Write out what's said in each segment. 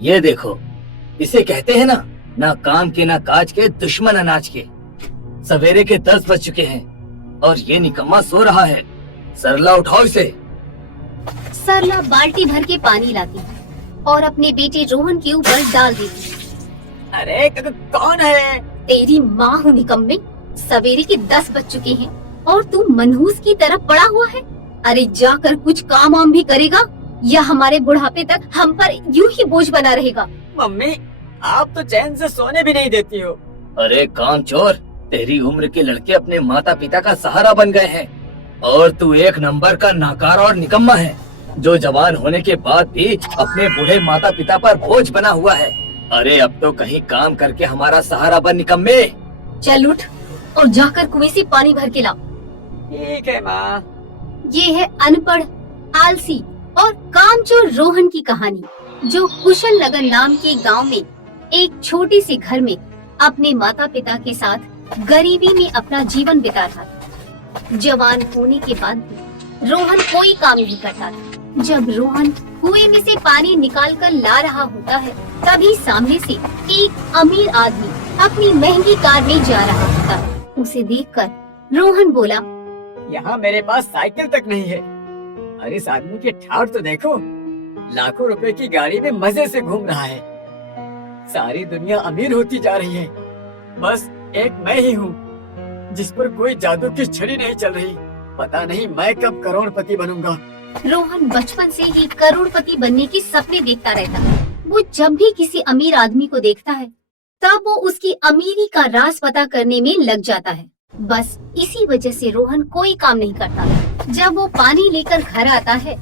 ये देखो, इसे कहते हैं ना काम के ना काज के दुश्मन अनाज के। सवेरे के 10 बज चुके हैं और ये निकम्मा सो रहा है। सरला उठाओ इसे। सरला बाल्टी भर के पानी लाती है और अपने बेटे रोहन के ऊपर डाल देती है। अरे कौन है? तेरी माँ हूँ निकम्मे। सवेरे के 10 बज चुके हैं और तू मनहूस की तरह पड़ा हुआ है। अरे जाकर कुछ काम वाम भी करेगा या हमारे बुढ़ापे तक हम पर यूं ही बोझ बना रहेगा। मम्मी, आप तो चैन से सोने भी नहीं देती हो। अरे कामचोर, तेरी उम्र के लड़के अपने माता पिता का सहारा बन गए हैं और तू एक नंबर का नाकार और निकम्मा है, जो जवान होने के बाद भी अपने बूढ़े माता पिता पर बोझ बना हुआ है। अरे अब तो कहीं काम करके हमारा सहारा बन निकम्मे। चल उठ और जाकर कुएं से पानी भर के ला। ठीक है माँ। ये है अनपढ़, आलसी और कामचोर रोहन की कहानी, जो कुशल नगर नाम के गांव में एक छोटे से घर में अपने माता पिता के साथ गरीबी में अपना जीवन बिताता था। जवान होने के बाद भी रोहन कोई काम नहीं करता था। जब रोहन कुएं में से पानी निकाल कर ला रहा होता है, तभी सामने से एक अमीर आदमी अपनी महंगी कार में जा रहा होता है। उसे देखकर रोहन बोला, यहाँ मेरे पास साइकिल तक नहीं है और इस आदमी के ठाठ तो देखो, लाखों रुपए की गाड़ी में मजे से घूम रहा है। सारी दुनिया अमीर होती जा रही है, बस एक मैं ही हूँ जिस पर कोई जादू की छड़ी नहीं चल रही। पता नहीं मैं कब करोड़पति बनूंगा। रोहन बचपन से ही करोड़पति बनने के सपने देखता रहता है। वो जब भी किसी अमीर आदमी को देखता है, तब वो उसकी अमीरी का राज पता करने में लग जाता है। बस इसी वजह से रोहन कोई काम नहीं करता। जब वो पानी लेकर घर आता है,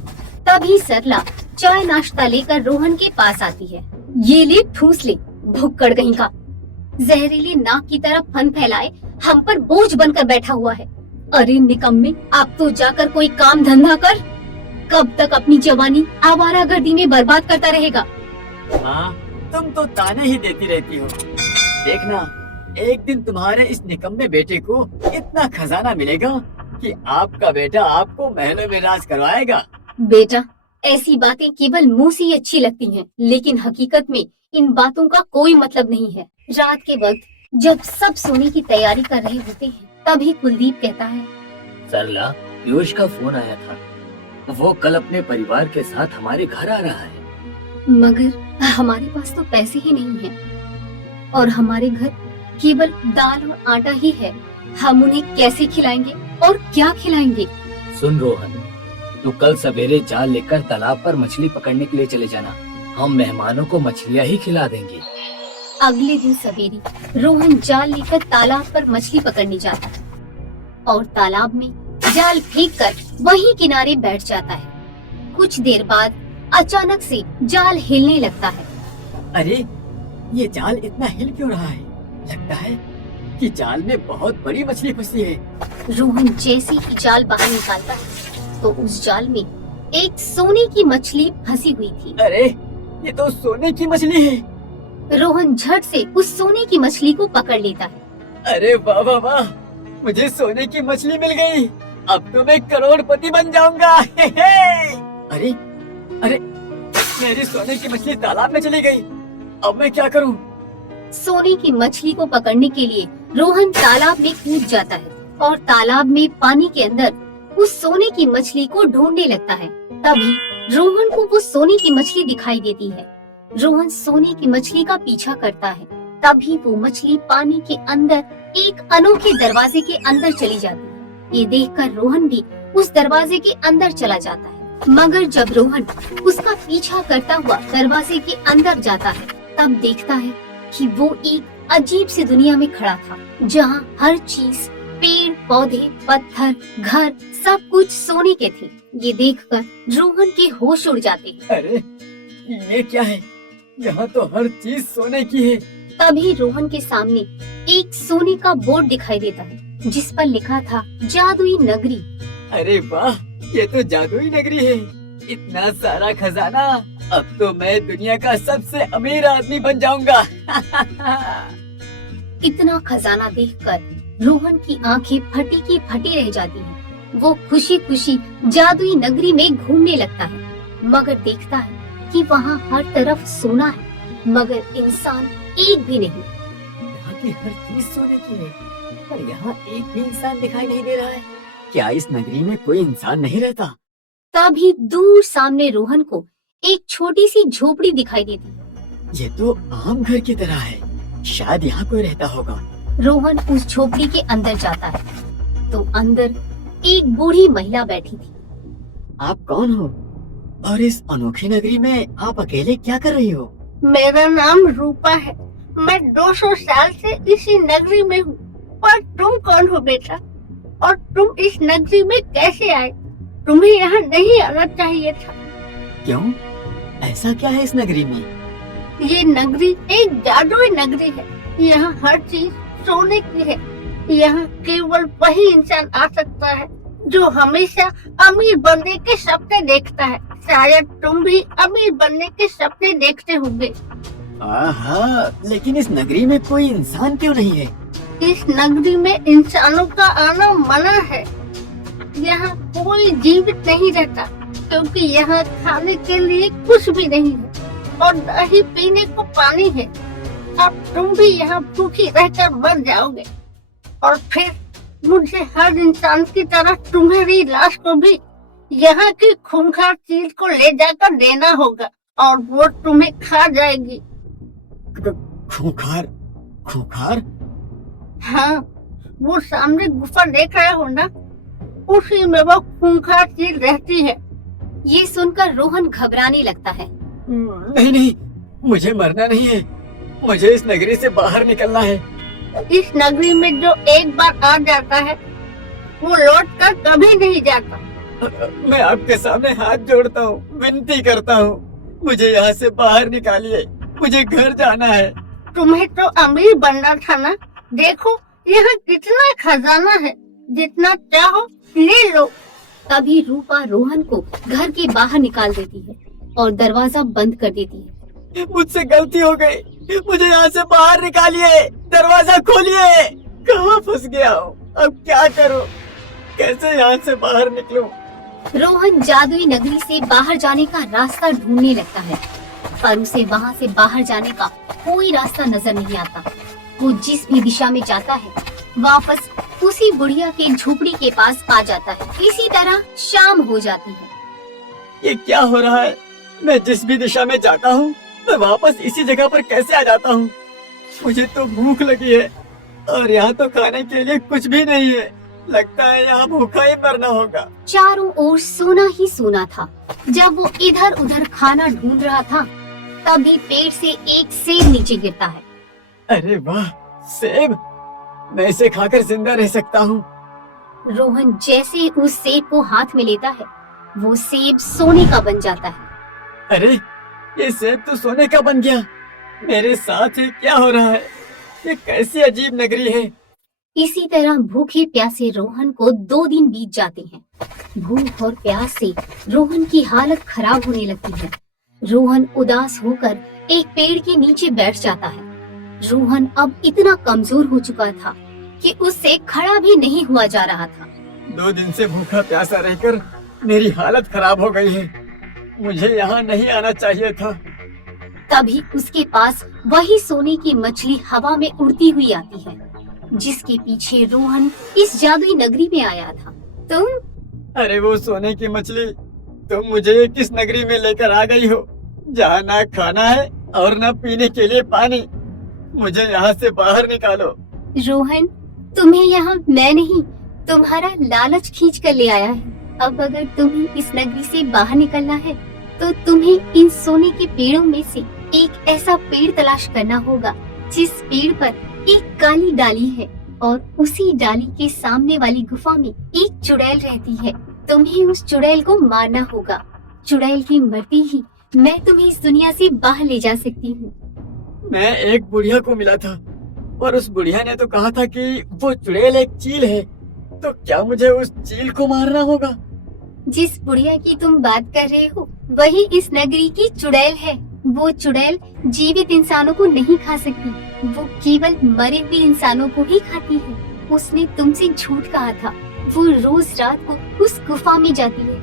तभी सरला चाय नाश्ता लेकर रोहन के पास आती है। ये ले ठूस ले, भुक्कड़ कहीं का, जहरीली नाक की तरफ फन फैलाए हम पर बोझ बनकर बैठा हुआ है। अरे निकम्मे, आप तो जाकर कोई काम धंधा कर। कब तक अपनी जवानी आवारागर्दी में बर्बाद करता रहेगा? माँ, तुम तो ताने ही देती रहती हो। देखना, एक दिन तुम्हारे इस निकम्मे बेटे को इतना खजाना मिलेगा कि आपका बेटा आपको महलों में राज करवाएगा। बेटा, ऐसी बातें केवल मुंह से ही अच्छी लगती हैं, लेकिन हकीकत में इन बातों का कोई मतलब नहीं है। रात के वक्त जब सब सोने की तैयारी कर रहे होते हैं, तभी कुलदीप कहता है, सरला, पीयूष का फोन आया था। वो कल अपने परिवार के साथ हमारे घर आ रहा है। मगर हमारे पास तो पैसे ही नहीं हैं और हमारे घर केवल दाल और आटा ही है। हम उन्हें कैसे खिलाएंगे और क्या खिलाएंगे? सुन रोहन, तू कल सवेरे जाल लेकर तालाब पर मछली पकड़ने के लिए चले जाना। हम मेहमानों को मछलियाँ ही खिला देंगे। अगले दिन सवेरे रोहन जाल लेकर तालाब पर मछली पकड़ने जाता है और तालाब में जाल फेंककर वहीं किनारे बैठ जाता है। कुछ देर बाद अचानक से जाल हिलने लगता है। अरे, ये जाल इतना हिल क्यों रहा है? लगता है कि जाल में बहुत बड़ी मछली फंसी है। रोहन जैसे ही जाल बाहर निकालता है, तो उस जाल में एक सोने की मछली फंसी हुई थी। अरे, ये तो सोने की मछली है। रोहन झट से उस सोने की मछली को पकड़ लेता है। अरे वाह वाह वाह, मुझे सोने की मछली मिल गई। अब तो मैं करोड़पति बन जाऊंगा। हे हे। अरे अरे, मेरी सोने की मछली तालाब में चली गई। अब मैं क्या करूं? सोने की मछली को पकड़ने के लिए रोहन तालाब में कूद जाता है और तालाब में पानी के अंदर उस सोने की मछली को ढूंढने लगता है। तभी रोहन को वो सोने की मछली दिखाई देती है। रोहन सोने की मछली का पीछा करता है। तभी वो मछली पानी के अंदर एक अनोखे दरवाजे के अंदर चली जाती है। ये देखकर रोहन भी उस दरवाजे के अंदर चला जाता है। मगर जब रोहन उसका पीछा करता हुआ दरवाजे के अंदर जाता है, तब देखता है कि वो एक अजीब सी दुनिया में खड़ा था, जहाँ हर चीज, पेड़ पौधे, पत्थर, घर, सब कुछ सोने के थे। ये देखकर रोहन के होश उड़ जाते हैं। अरे, ये क्या है? यहाँ तो हर चीज सोने की है। तभी रोहन के सामने एक सोने का बोर्ड दिखाई देता है, जिस पर लिखा था जादुई नगरी। अरे वाह, ये तो जादुई नगरी है। इतना सारा खजाना, अब तो मैं दुनिया का सबसे अमीर आदमी बन जाऊंगा। इतना खजाना देखकर रोहन की आंखें फटी की फटी रह जाती हैं। वो खुशी खुशी जादुई नगरी में घूमने लगता है, मगर देखता है कि वहाँ हर तरफ सोना है मगर इंसान एक भी नहीं। यहाँ की हर चीज सोने की है, पर यहाँ एक भी इंसान दिखाई नहीं दे रहा है। क्या इस नगरी में कोई इंसान नहीं रहता? तभी दूर सामने रोहन को एक छोटी सी झोपड़ी दिखाई देती। ये तो आम घर की तरह है, शायद यहाँ कोई रहता होगा। रोहन उस झोपड़ी के अंदर जाता है तो अंदर एक बूढ़ी महिला बैठी थी। आप कौन हो और इस अनोखी नगरी में आप अकेले क्या कर रही हो? मेरा नाम रूपा है। मैं 200 साल से इसी नगरी में हूँ। पर तुम कौन हो बेटा? और तुम इस नगरी में कैसे आए? तुम्हें यहाँ नहीं आना चाहिए था। क्यों? ऐसा क्या है इस नगरी में? ये नगरी एक जादुई नगरी है। यहाँ हर चीज सोने की है। यहाँ केवल वही इंसान आ सकता है जो हमेशा अमीर बनने के सपने देखता है। शायद तुम भी अमीर बनने के सपने देखते होंगे। आहा, लेकिन इस नगरी में कोई इंसान क्यों नहीं है? इस नगरी में इंसानों का आना मना है। यहाँ कोई जीवित नहीं रहता क्योंकि यहाँ खाने के लिए कुछ भी नहीं है और न ही पीने को पानी है। अब तुम भी यहाँ भूखी रहकर मर जाओगे और फिर मुझे हर इंसान की तरह तुम्हारी लाश को भी यहाँ की खूंखार चीज को ले जाकर देना होगा और वो तुम्हें खा जाएगी। खूंखार? खूंखार? हाँ, वो सामने गुफा देख रहे हो ना, उसी में वो खूंखार चीज रहती है। ये सुनकर रोहन घबराने लगता है। नहीं नहीं, मुझे मरना नहीं है, मुझे इस नगरी से बाहर निकलना है। इस नगरी में जो एक बार आ जाता है वो लौट कर कभी नहीं जाता। मैं आपके सामने हाथ जोड़ता हूँ, विनती करता हूँ, मुझे यहाँ से बाहर निकालिए, मुझे घर जाना है। तुम्हें तो अमीर बनना था ना। देखो यहाँ कितना खजाना है, जितना चाहो ले लो। तभी रूपा रोहन को घर के बाहर निकाल देती है और दरवाजा बंद कर देती है। मुझसे गलती हो गई, मुझे यहाँ से बाहर निकालिए, दरवाजा खोलिए। कहाँ फंस गया हूँ, अब क्या करूँ, कैसे यहाँ से बाहर निकलूं? रोहन जादुई नगरी से बाहर जाने का रास्ता ढूंढने लगता है पर उसे वहाँ से बाहर जाने का कोई रास्ता नजर नहीं आता। वो जिस भी दिशा में जाता है वापस उसी बुढ़िया के झोपड़ी के पास आ जाता है। इसी तरह शाम हो जाती है। ये क्या हो रहा है? मैं जिस भी दिशा में जाता हूँ मैं वापस इसी जगह पर कैसे आ जाता हूँ? मुझे तो भूख लगी है और यहाँ तो खाने के लिए कुछ भी नहीं है। लगता है यहाँ भूखा ही मरना होगा। चारों ओर सोना ही सोना था। जब वो इधर उधर खाना ढूंढ रहा था तभी पेड़ से एक सेब नीचे गिरता है। अरे वाह, सेब! मैं इसे खाकर जिंदा रह सकता हूँ। रोहन जैसे उस सेब को हाथ में लेता है वो सेब सोने का बन जाता है। अरे ये सेब तो सोने का बन गया। मेरे साथ ये क्या हो रहा है? ये कैसी अजीब नगरी है। इसी तरह भूखे प्यासे रोहन को 2 दिन बीत जाते हैं। भूख और प्यास से रोहन की हालत खराब होने लगती है। रोहन उदास होकर एक पेड़ के नीचे बैठ जाता है। रोहन अब इतना कमजोर हो चुका था कि उससे खड़ा भी नहीं हुआ जा रहा था। 2 दिन से भूखा प्यासा रहकर मेरी हालत खराब हो गई है। मुझे यहाँ नहीं आना चाहिए था। तभी उसके पास वही सोने की मछली हवा में उड़ती हुई आती है जिसके पीछे रोहन इस जादुई नगरी में आया था। तुम? अरे वो सोने की मछली, तुम मुझे किस नगरी में लेकर आ गई हो जहाँ ना खाना है और न पीने के लिए पानी? मुझे यहाँ से बाहर निकालो। रोहन, तुम्हें यहाँ मैं नहीं तुम्हारा लालच खींच कर ले आया है। अब अगर तुम्हें इस नगरी से बाहर निकलना है तो तुम्हें इन सोने के पेड़ों में से एक ऐसा पेड़ तलाश करना होगा जिस पेड़ पर एक काली डाली है और उसी डाली के सामने वाली गुफा में एक चुड़ैल रहती है। तुम्हें उस चुड़ैल को मारना होगा। चुड़ैल की मरते ही मैं तुम्हें इस दुनिया से बाहर ले जा सकती हूँ। मैं एक बुढ़िया को मिला था और उस बुढ़िया ने तो कहा था कि वो चुड़ैल एक चील है, तो क्या मुझे उस चील को मारना होगा? जिस बुढ़िया की तुम बात कर रहे हो वही इस नगरी की चुड़ैल है। वो चुड़ैल जीवित इंसानों को नहीं खा सकती, वो केवल मरे हुए इंसानों को ही खाती है। उसने तुमसे झूठ कहा था। वो रोज रात को उस गुफा में जाती है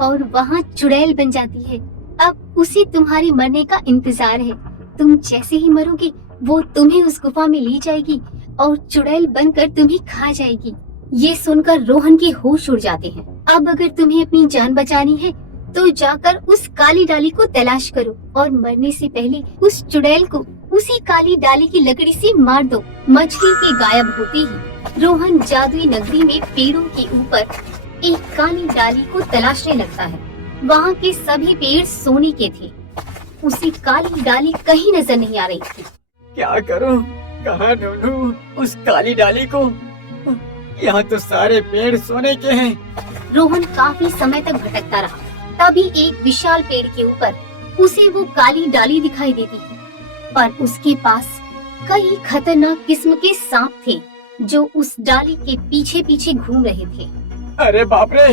और वहाँ चुड़ैल बन जाती है अब उसे तुम्हारे मरने का इंतजार है। तुम जैसे ही मरोगे वो तुम्हें उस गुफा में ले जाएगी और चुड़ैल बनकर तुम्हें खा जाएगी। ये सुनकर रोहन के होश उड़ जाते हैं। अब अगर तुम्हें अपनी जान बचानी है तो जाकर उस काली डाली को तलाश करो और मरने से पहले उस चुड़ैल को उसी काली डाली की लकड़ी से मार दो। मछली के गायब होते ही रोहन जादुई नगरी में पेड़ों के ऊपर एक काली डाली को तलाशने लगता है। वहाँ के सभी पेड़ सोने के थे। उसे काली डाली कहीं नजर नहीं आ रही थी। क्या करूं? कहाँ ढूंढूं उस काली डाली को? यहाँ तो सारे पेड़ सोने के हैं। रोहन काफी समय तक भटकता रहा। तभी एक विशाल पेड़ के ऊपर उसे वो काली डाली दिखाई देती है, पर उसके पास कई खतरनाक किस्म के सांप थे जो उस डाली के पीछे पीछे घूम रहे थे। अरे बाप रे,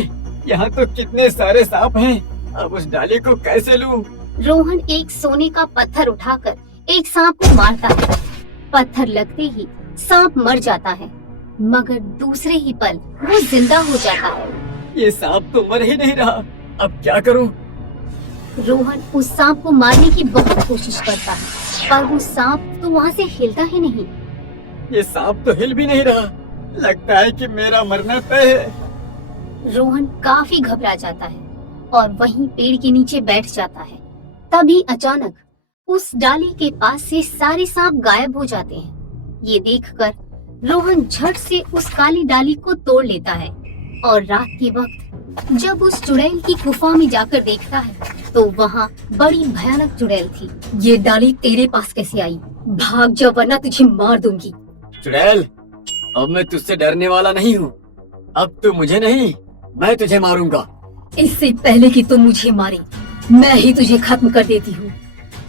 यहाँ तो कितने सारे सांप हैं। अब उस डाली को कैसे लूं? रोहन एक सोने का पत्थर उठाकर एक सांप को मारता है। पत्थर लगते ही सांप मर जाता है, मगर दूसरे ही पल वो जिंदा हो जाता है। ये सांप तो मर ही नहीं रहा। अब क्या करूं? रोहन उस सांप को मारने की बहुत कोशिश करता है, पर वो सांप तो वहाँ से हिलता ही नहीं। ये सांप तो हिल भी नहीं रहा। लगता है कि मेरा मरना तय है। रोहन काफी घबरा जाता है और वहीं पेड़ के नीचे बैठ जाता है। तभी अचानक उस डाली के पास से सारे सांप गायब हो जाते हैं। ये देखकर रोहन झट से उस काली डाली को तोड़ लेता है और रात के वक्त जब उस चुड़ैल की गुफा में जाकर देखता है तो वहाँ बड़ी भयानक चुड़ैल थी। ये डाली तेरे पास कैसे आई? भाग जा वरना तुझे मार दूंगी। चुड़ैल, अब मैं तुझसे डरने वाला नहीं हूँ। अब तू मुझे नहीं, मैं तुझे मारूंगा। इससे पहले कि तुम मुझे मारे, मैं ही तुझे खत्म कर देती हूँ।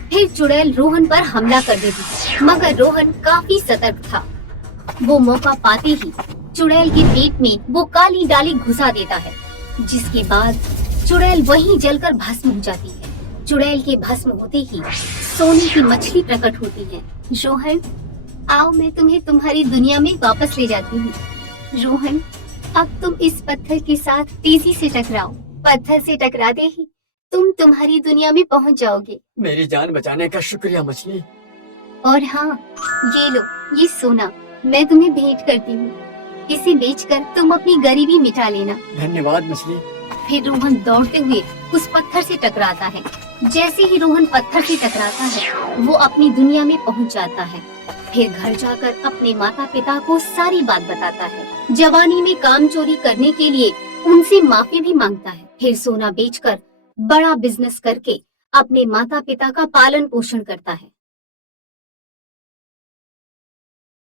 फिर चुड़ैल रोहन पर हमला कर देती है, मगर रोहन काफी सतर्क था। वो मौका पाते ही चुड़ैल के पेट में वो काली डाली घुसा देता है, जिसके बाद चुड़ैल वहीं जलकर भस्म हो जाती है। चुड़ैल के भस्म होते ही सोने की मछली प्रकट होती है। रोहन, आओ मैं तुम्हें तुम्हारी दुनिया में वापस ले जाती हूँ। रोहन, अब तुम इस पत्थर के साथ तेजी से टकराओ। पत्थर से टकराते ही तुम तुम्हारी दुनिया में पहुँच जाओगे। मेरी जान बचाने का शुक्रिया मछली। और हाँ, ये लो, ये सोना मैं तुम्हें भेंट करती हूँ। इसे बेचकर तुम अपनी गरीबी मिटा लेना। धन्यवाद मछली। फिर रोहन दौड़ते हुए उस पत्थर से टकराता है। जैसे ही रोहन पत्थर से टकराता है वो अपनी दुनिया में पहुंच जाता है। फिर घर जाकर अपने माता पिता को सारी बात बताता है। जवानी में काम चोरी करने के लिए उनसे माफी भी मांगता है। फिर सोना बेचकर बड़ा बिजनेस करके अपने माता पिता का पालन पोषण करता है।